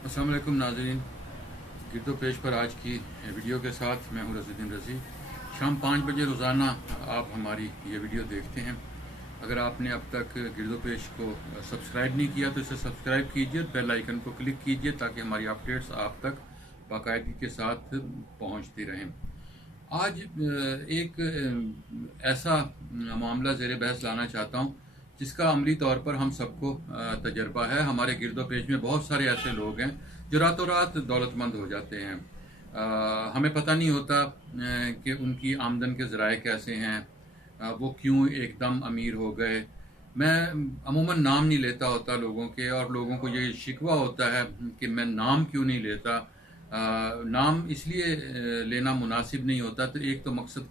अस्सलाम वालेकुम नाज़रीन, गिरदो पेश पर आज की वीडियो के साथ मैं हूं रज़ीदीन रज़ी। शाम 5 बजे रोज़ाना आप हमारी ये वीडियो देखते हैं। अगर आपने अब तक गिरदो पेश को सब्सक्राइब नहीं किया तो इसे सब्सक्राइब कीजिए, बेल आइकन को क्लिक कीजिए ताकि हमारी अपडेट्स आप तक बाकायदगी के साथ पहुंचती रहें। आज एक ऐसा मामला ज़ेर बहस लाना चाहता हूँ जिसका अमली तौर पर हम सबको तजर्बा है। हमारे गिरदो पेश में बहुत सारे ऐसे लोग हैं जो रातों रात दौलतमंद हो जाते हैं। हमें पता नहीं होता कि उनकी आमदन के ज़राए कैसे हैं, वो क्यों एकदम अमीर हो गए। मैं अमूमन नाम नहीं लेता होता लोगों के, और लोगों को ये शिकवा होता है कि मैं नाम क्यों नहीं लेता। नाम इसलिए लेना मुनासिब नहीं होता। तो एक तो मकसद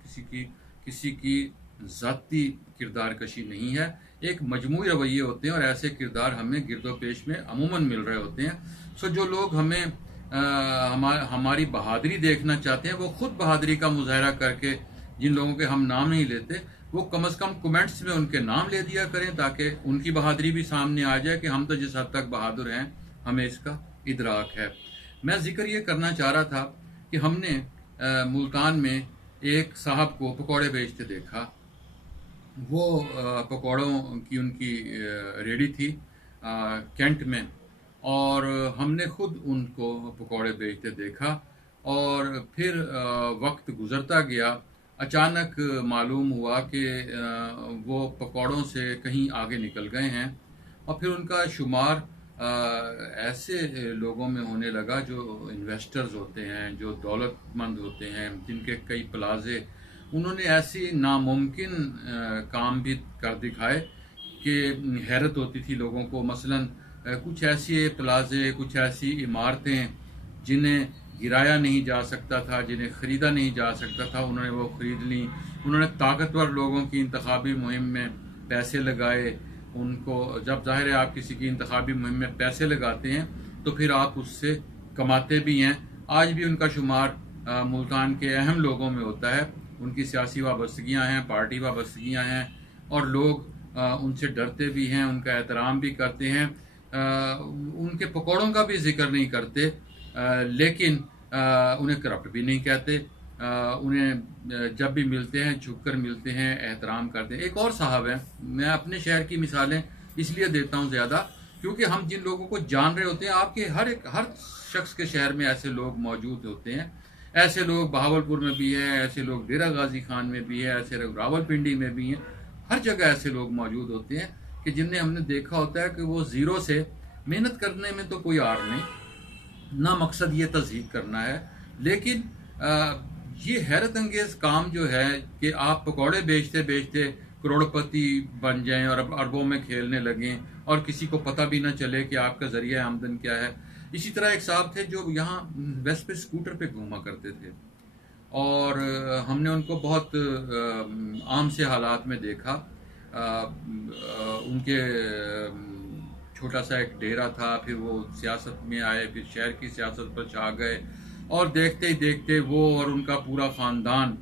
किसी की ज़ाती किरदार कशी नहीं है, एक मजमूई रवैये होते हैं और ऐसे किरदार हमें गिरदो पेश में अमूमन मिल रहे होते हैं। सो जो लोग हमें हमारी बहादुरी देखना चाहते हैं वो खुद बहादुरी का मुजाहरा करके, जिन लोगों के हम नाम नहीं लेते, वो कम से कम कमेंट्स में उनके नाम ले दिया करें ताकि उनकी बहादुरी भी सामने आ जाए कि हम तो जिस हद तक बहादुर हैं हमें इसका इदराक है। मैं जिक्र ये करना चाह रहा था कि हमने मुल्तान में एक साहब को पकौड़े बेचते देखा। वो पकौड़ों की उनकी रेडी थी कैंट में, और हमने खुद उनको पकौड़े बेचते देखा। और फिर वक्त गुजरता गया, अचानक मालूम हुआ कि वो पकौड़ों से कहीं आगे निकल गए हैं, और फिर उनका शुमार ऐसे लोगों में होने लगा जो इन्वेस्टर्स होते हैं, जो दौलतमंद होते हैं, जिनके कई प्लाजे। उन्होंने ऐसी नामुमकिन काम भी कर दिखाए कि हैरत होती थी लोगों को। मसलन कुछ ऐसे प्लाजे, कुछ ऐसी इमारतें जिन्हें गिराया नहीं जा सकता था, जिन्हें ख़रीदा नहीं जा सकता था, उन्होंने वो ख़रीद ली। उन्होंने ताकतवर लोगों की इंतखाबी मुहिम में पैसे लगाए। उनको जब ज़ाहिर है आप किसी की इंतखाबी मुहिम में पैसे लगाते हैं तो फिर आप उससे कमाते भी हैं। आज भी उनका शुमार मुल्तान के अहम लोगों में होता है। उनकी सियासी वाबस्तगियाँ हैं, पार्टी वाबस्तगियाँ हैं, और लोग उनसे डरते भी हैं, उनका एहतराम भी करते हैं। उनके पकौड़ों का भी जिक्र नहीं करते, लेकिन उन्हें करप्ट भी नहीं कहते। उन्हें जब भी मिलते हैं झुककर मिलते हैं, एहतराम करते हैं। एक और साहब हैं, मैं अपने शहर की मिसालें इसलिए देता हूँ ज़्यादा क्योंकि हम जिन लोगों को जान रहे होते हैं, आपके हर शख्स के शहर में ऐसे लोग मौजूद होते हैं। ऐसे लोग बहावलपुर में भी हैं, ऐसे लोग डेरा गाजी खान में भी हैं, ऐसे लोग रावलपिंडी में भी हैं। हर जगह ऐसे लोग मौजूद होते हैं कि जिन्हें हमने देखा होता है कि वो ज़ीरो से मेहनत करने में तो कोई आर नहीं, ना मकसद ये तज़हीक करना है, लेकिन ये हैरत अंगेज़ काम जो है कि आप पकौड़े बेचते बेचते करोड़पति बन जाएं और अरबों में खेलने लगें और किसी को पता भी ना चले कि आपका ज़रिया आमदन क्या है। इसी तरह एक साहब थे जो यहाँ वेस्ट पे स्कूटर पे घूमा करते थे, और हमने उनको बहुत आम से हालात में देखा। उनके छोटा सा एक डेरा था, फिर वो सियासत में आए, फिर शहर की सियासत पर छा गए, और देखते ही देखते वो और उनका पूरा ख़ानदान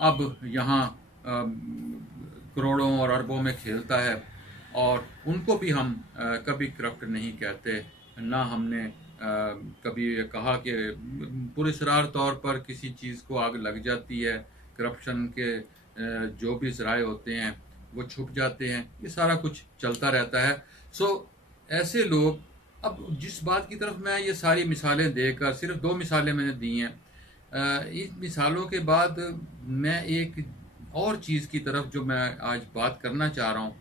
अब यहाँ करोड़ों और अरबों में खेलता है। और उनको भी हम कभी करप्ट नहीं कहते, ना हमने कभी ये कहा कि पुरस्रार तौर पर किसी चीज़ को आग लग जाती है। करप्शन के जो भी ज़राए होते हैं वो छुप जाते हैं, ये सारा कुछ चलता रहता है। सो ऐसे लोग, अब जिस बात की तरफ मैं ये सारी मिसालें देकर, सिर्फ 2 मिसालें मैंने दी हैं, इन मिसालों के बाद मैं एक और चीज़ की तरफ जो मैं आज बात करना चाह रहा हूँ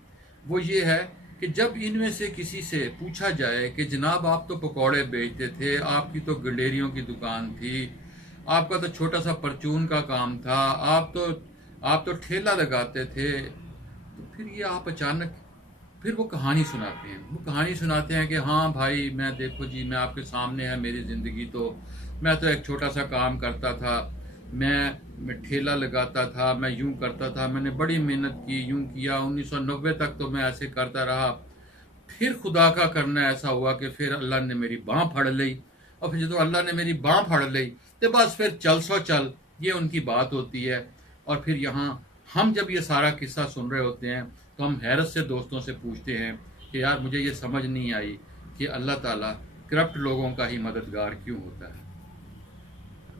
वो ये है कि जब इनमें से किसी से पूछा जाए कि जनाब आप तो पकौड़े बेचते थे, आपकी तो गंडेरियों की दुकान थी, आपका तो छोटा सा परचून का काम था, आप तो ठेला लगाते थे, तो फिर ये आप अचानक फिर वो कहानी सुनाते हैं। वो कहानी सुनाते हैं कि हाँ भाई, मैं देखो जी, मैं आपके सामने है मेरी ज़िंदगी, तो मैं तो एक छोटा सा काम करता था, मैं ठेला लगाता था, मैं यूं करता था, मैंने बड़ी मेहनत की, यूं किया, 1990 तक तो मैं ऐसे करता रहा। फिर खुदा का करना ऐसा हुआ कि फिर अल्लाह ने मेरी बाँह फड़ ली, और फिर जो अल्लाह ने मेरी बाँह फड़ ली तो बस फिर चल सो चल, ये उनकी बात होती है। और फिर यहाँ हम जब ये सारा किस्सा सुन रहे होते हैं तो हम हैरत से दोस्तों से पूछते हैं कि यार मुझे ये समझ नहीं आई कि अल्लाह ताला करप्ट लोगों का ही मददगार क्यों होता है।